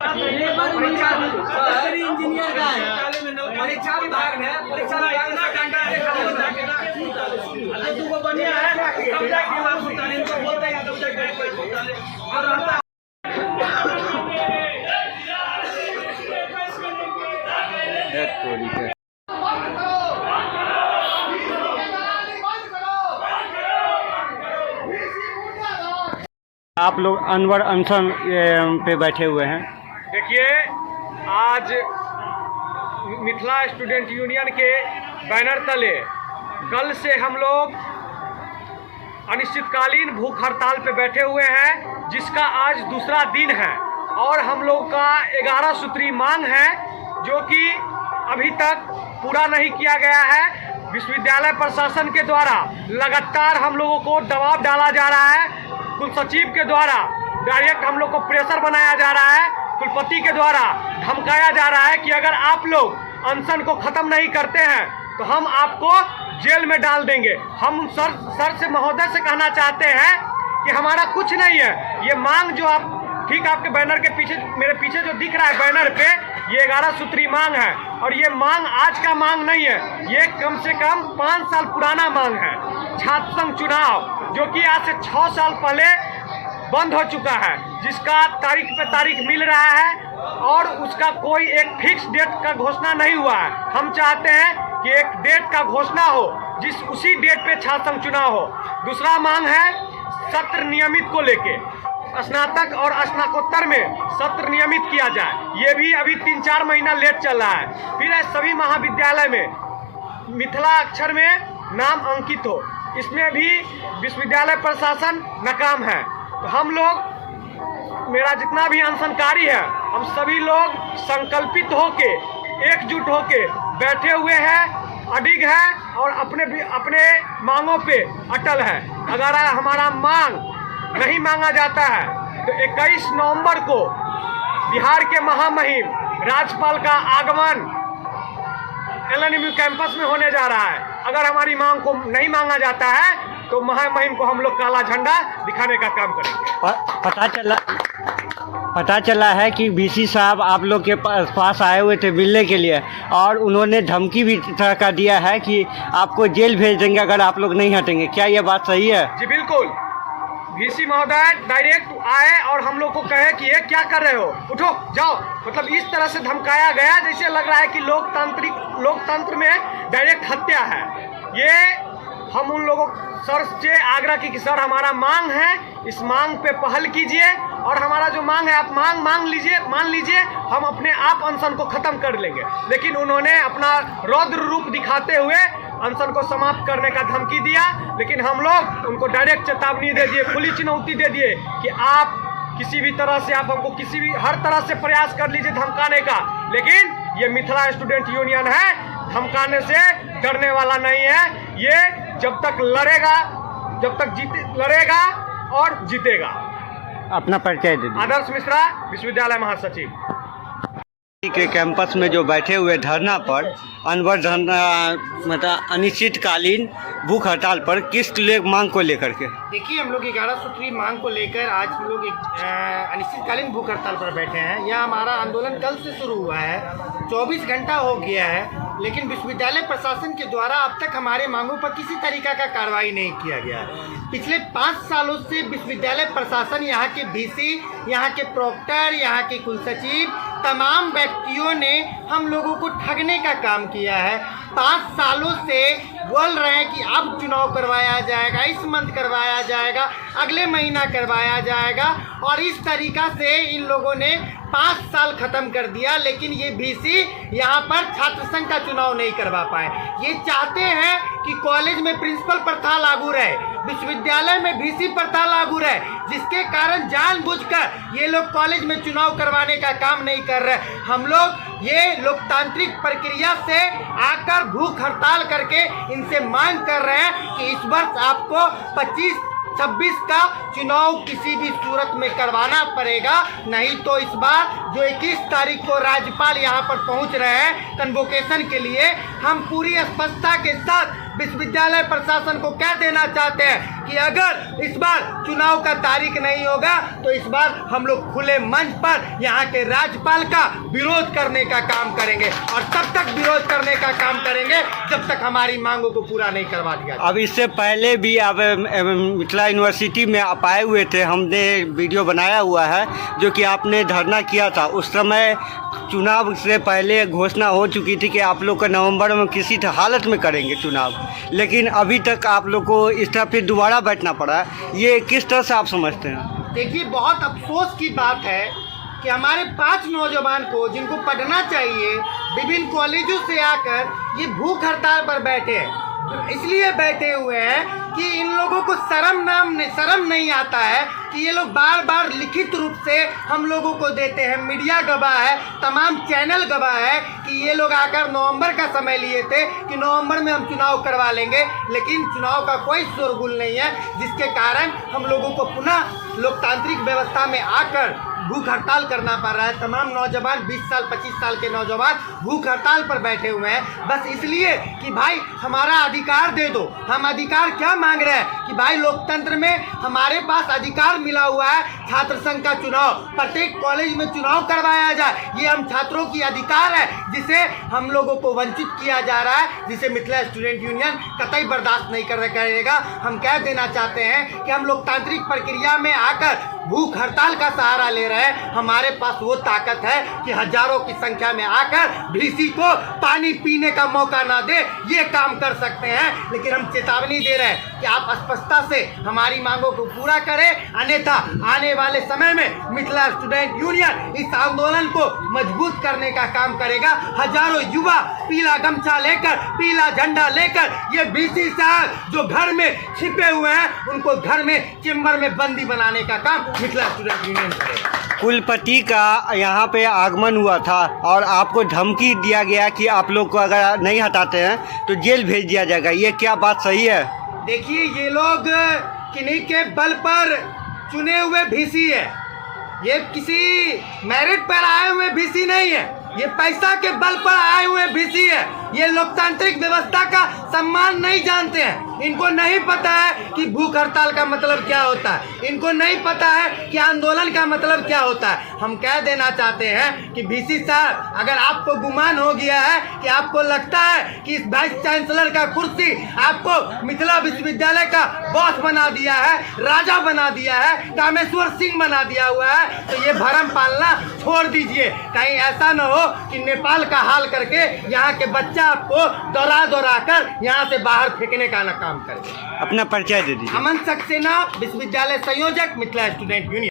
Engineer का है परीक्षा विभाग ने परीक्षा विभाग को बढ़िया है आप लोग अनवर अनशन पे बैठे हुए हैं। देखिए, आज मिथिला स्टूडेंट यूनियन के बैनर तले कल से हम लोग अनिश्चितकालीन भूख हड़ताल पे बैठे हुए हैं, जिसका आज दूसरा दिन है और हम लोग का 11 सूत्री मांग है जो कि अभी तक पूरा नहीं किया गया है। विश्वविद्यालय प्रशासन के द्वारा लगातार हम लोगों को दबाव डाला जा रहा है, कुल सचिव के द्वारा डायरेक्ट हम लोग को प्रेशर बनाया जा रहा है, कुलपति के द्वारा धमकाया जा रहा है कि अगर आप लोग अनशन को ख़त्म नहीं करते हैं तो हम आपको जेल में डाल देंगे। हम सर से महोदय से कहना चाहते हैं कि हमारा कुछ नहीं है, ये मांग जो आप ठीक आपके बैनर के पीछे मेरे पीछे जो दिख रहा है बैनर पे, ये 11 सूत्री मांग है और ये मांग आज का मांग नहीं है, ये कम से कम 5 साल पुराना मांग है। छात्र संघ चुनाव जो कि आज से 6 साल पहले बंद हो चुका है, जिसका तारीख पे तारीख मिल रहा है और उसका कोई एक फिक्स डेट का घोषणा नहीं हुआ है। हम चाहते हैं कि एक डेट का घोषणा हो, उसी डेट पे छात्र संघ चुनाव हो। दूसरा मांग है सत्र नियमित को लेके, स्नातक और स्नातकोत्तर में सत्र नियमित किया जाए, ये भी अभी 3-4 महीना लेट चल रहा है। फिर सभी महाविद्यालय में मिथिला अक्षर में नाम अंकित हो, इसमें भी विश्वविद्यालय प्रशासन नाकाम है। तो हम लोग, मेरा जितना भी अनशनकारी है, हम सभी लोग संकल्पित होके एकजुट होके बैठे हुए हैं, अडिग है और अपने मांगों पे अटल है। अगर हमारा मांग नहीं मांगा जाता है तो 21 नवंबर को बिहार के महामहिम राज्यपाल का आगमन LNMU कैंपस में होने जा रहा है। अगर हमारी मांग को नहीं मांगा जाता है तो महामहिम को हम लोग काला झंडा दिखाने का काम करेंगे। पता चला है कि VC साहब आप लोग के पास आए हुए थे मिलने के लिए और उन्होंने धमकी भी तरह का दिया है कि आपको जेल भेज देंगे अगर आप लोग नहीं हटेंगे। क्या ये बात सही है? जी बिल्कुल। VC महोदय डायरेक्ट आए और हम लोग को कहे कि ये क्या कर रहे हो, उठो जाओ, मतलब इस तरह से धमकाया गया जैसे लग रहा है कि लोकतंत्र में डायरेक्ट हत्या है। ये हम उन लोगों सर से आग्रह की कि सर हमारा मांग है, इस मांग पे पहल कीजिए और हमारा जो मांग है आप मान लीजिए, हम अपने आप अनशन को ख़त्म कर लेंगे। लेकिन उन्होंने अपना रौद्र रूप दिखाते हुए अनशन को समाप्त करने का धमकी दिया। लेकिन हम लोग उनको डायरेक्ट चेतावनी दे दिए, खुली चुनौती दे दिए कि आप किसी भी तरह से आप हमको हर तरह से प्रयास कर लीजिए धमकाने का, लेकिन ये मिथिला स्टूडेंट यूनियन है, धमकाने से डरने वाला नहीं है। ये जब तक लड़ेगा लड़ेगा और जीतेगा। अपना परिचय दे दीजिए। आदर्श मिश्रा, विश्वविद्यालय महासचिव के कैंपस में जो बैठे हुए धरना पर अनवर मतलब अनिश्चितकालीन भूख हड़ताल पर किस मांग को लेकर के? देखिए, हम लोग 11 सूत्री मांग को लेकर आज हम लोग एक अनिश्चितकालीन भूख हड़ताल पर बैठे हैं। यह हमारा आंदोलन कल से शुरू हुआ है, 24 घंटा हो गया है, लेकिन विश्वविद्यालय प्रशासन के द्वारा अब तक हमारे मांगों पर किसी तरीका का कार्रवाई नहीं किया गया। पिछले 5 सालों से विश्वविद्यालय प्रशासन, यहाँ के VC, यहाँ के प्रोक्टर, यहाँ के कुलसचिव, तमाम व्यक्तियों ने हम लोगों को ठगने का काम किया है। 5 सालों से बोल रहे हैं कि अब चुनाव करवाया जाएगा, इस मंथ करवाया जाएगा, अगले महीना करवाया जाएगा, और इस तरीका से इन लोगों ने 5 साल ख़त्म कर दिया। लेकिन ये VC यहाँ पर छात्र संघ का चुनाव नहीं करवा पाए। ये चाहते हैं कि कॉलेज में प्रिंसिपल प्रथा लागू रहे, विश्वविद्यालय में VC प्रथा लागू रहे, जिसके कारण जानबूझकर ये लोग कॉलेज में चुनाव करवाने का काम नहीं कर रहे। हम लोग ये लोकतांत्रिक प्रक्रिया से आकर भूख हड़ताल करके इनसे मांग कर रहे हैं कि इस वर्ष आपको 25-26 का चुनाव किसी भी सूरत में करवाना पड़ेगा, नहीं तो इस बार जो 21 तारीख को राज्यपाल यहाँ पर पहुँच रहे हैं कन्वोकेशन के लिए, हम पूरी स्पष्टता के साथ विश्वविद्यालय प्रशासन को कह देना चाहते हैं कि अगर इस बार चुनाव का तारीख नहीं होगा तो इस बार हम लोग खुले मंच पर यहाँ के राज्यपाल का विरोध करने का काम करेंगे और तब तक विरोध करने का काम करेंगे जब तक हमारी मांगों को पूरा नहीं करवा दिया जाए। अब इससे पहले भी अब मिथिला यूनिवर्सिटी में आप आए हुए थे, हमने वीडियो बनाया हुआ है जो कि आपने धरना किया था। उस समय चुनाव से पहले घोषणा हो चुकी थी कि आप लोग का नवंबर में किसी हालत में करेंगे चुनाव, लेकिन अभी तक आप लोग को इस तरह फिर दोबारा बैठना पड़ा। ये किस तरह से आप समझते हैं? देखिए, बहुत अफसोस की बात है कि हमारे 5 नौजवान को जिनको पढ़ना चाहिए विभिन्न कॉलेजों से आकर ये भूख हड़ताल पर बैठे हैं। इसलिए बैठे हुए हैं कि इन लोगों को शर्म नहीं आता है कि ये लोग बार बार लिखित रूप से हम लोगों को देते हैं, मीडिया गवाह है, तमाम चैनल गवाह है कि ये लोग आकर नवंबर का समय लिए थे कि नवंबर में हम चुनाव करवा लेंगे, लेकिन चुनाव का कोई शोरगुल नहीं है, जिसके कारण हम लोगों को पुनः लोकतांत्रिक व्यवस्था में आकर भूख हड़ताल करना पड़ रहा है। तमाम नौजवान 20 साल 25 साल के नौजवान भूख हड़ताल पर बैठे हुए हैं, बस इसलिए कि भाई हमारा अधिकार दे दो। हम अधिकार क्या मांग रहे हैं कि भाई लोकतंत्र में हमारे पास अधिकार मिला हुआ है छात्र संघ का चुनाव, प्रत्येक कॉलेज में चुनाव करवाया जाए। ये हम छात्रों की अधिकार है जिसे हम लोगों को वंचित किया जा रहा है, जिसे मिथिला स्टूडेंट यूनियन कतई बर्दाश्त नहीं करेगा। हम कह देना चाहते हैं कि हम लोकतांत्रिक प्रक्रिया में आकर भूख हड़ताल का सहारा ले रहे हैं। हमारे पास वो ताकत है कि हजारों की संख्या में आकर भीसी को पानी पीने का मौका ना दे, ये काम कर सकते हैं। लेकिन हम चेतावनी दे रहे हैं कि आप स्पष्टता से हमारी मांगों को पूरा करें, अन्यथा आने वाले समय में मिथिला स्टूडेंट यूनियन इस आंदोलन को मजबूत करने का काम करेगा। हजारों युवा पीला गमछा लेकर, पीला झंडा लेकर, ये भीसी साहब जो घर में छिपे हुए हैं उनको घर में चेम्बर में बंदी बनाने का काम मिथिला स्टूडेंट यूनियन करेगा। कुलपति का यहाँ पे आगमन हुआ था और आपको धमकी दिया गया कि आप लोग को अगर नहीं हटाते हैं तो जेल भेज दिया जाएगा, ये क्या बात सही है? देखिए, ये लोग किन्हीं के बल पर चुने हुए भीसी है, ये किसी मेरिट पर आए हुए भीसी नहीं है, ये पैसा के बल पर आए हुए भीसी है। ये लोकतांत्रिक व्यवस्था का सम्मान नहीं जानते हैं, इनको नहीं पता है कि भूख हड़ताल का मतलब क्या होता है, इनको नहीं पता है कि आंदोलन का मतलब क्या होता है। हम कह देना चाहते हैं कि भीसी साहब, अगर आपको गुमान हो गया है कि आपको लगता है कि इस वाइस चांसलर का कुर्सी आपको मिथिला विश्वविद्यालय का बॉस बना दिया है, राजा बना दिया है, कामेश्वर सिंह बना दिया हुआ है, तो ये भरम पालना छोड़ दीजिए। कहीं ऐसा न हो कि नेपाल का हाल करके यहाँ के बच्चा आपको दौड़ा कर यहाँ से बाहर फेंकने का ना काम करे। अपना परिचय दे दीजिए। अमन सक्सेना, विश्वविद्यालय संयोजक, मिथिला स्टूडेंट यूनियन।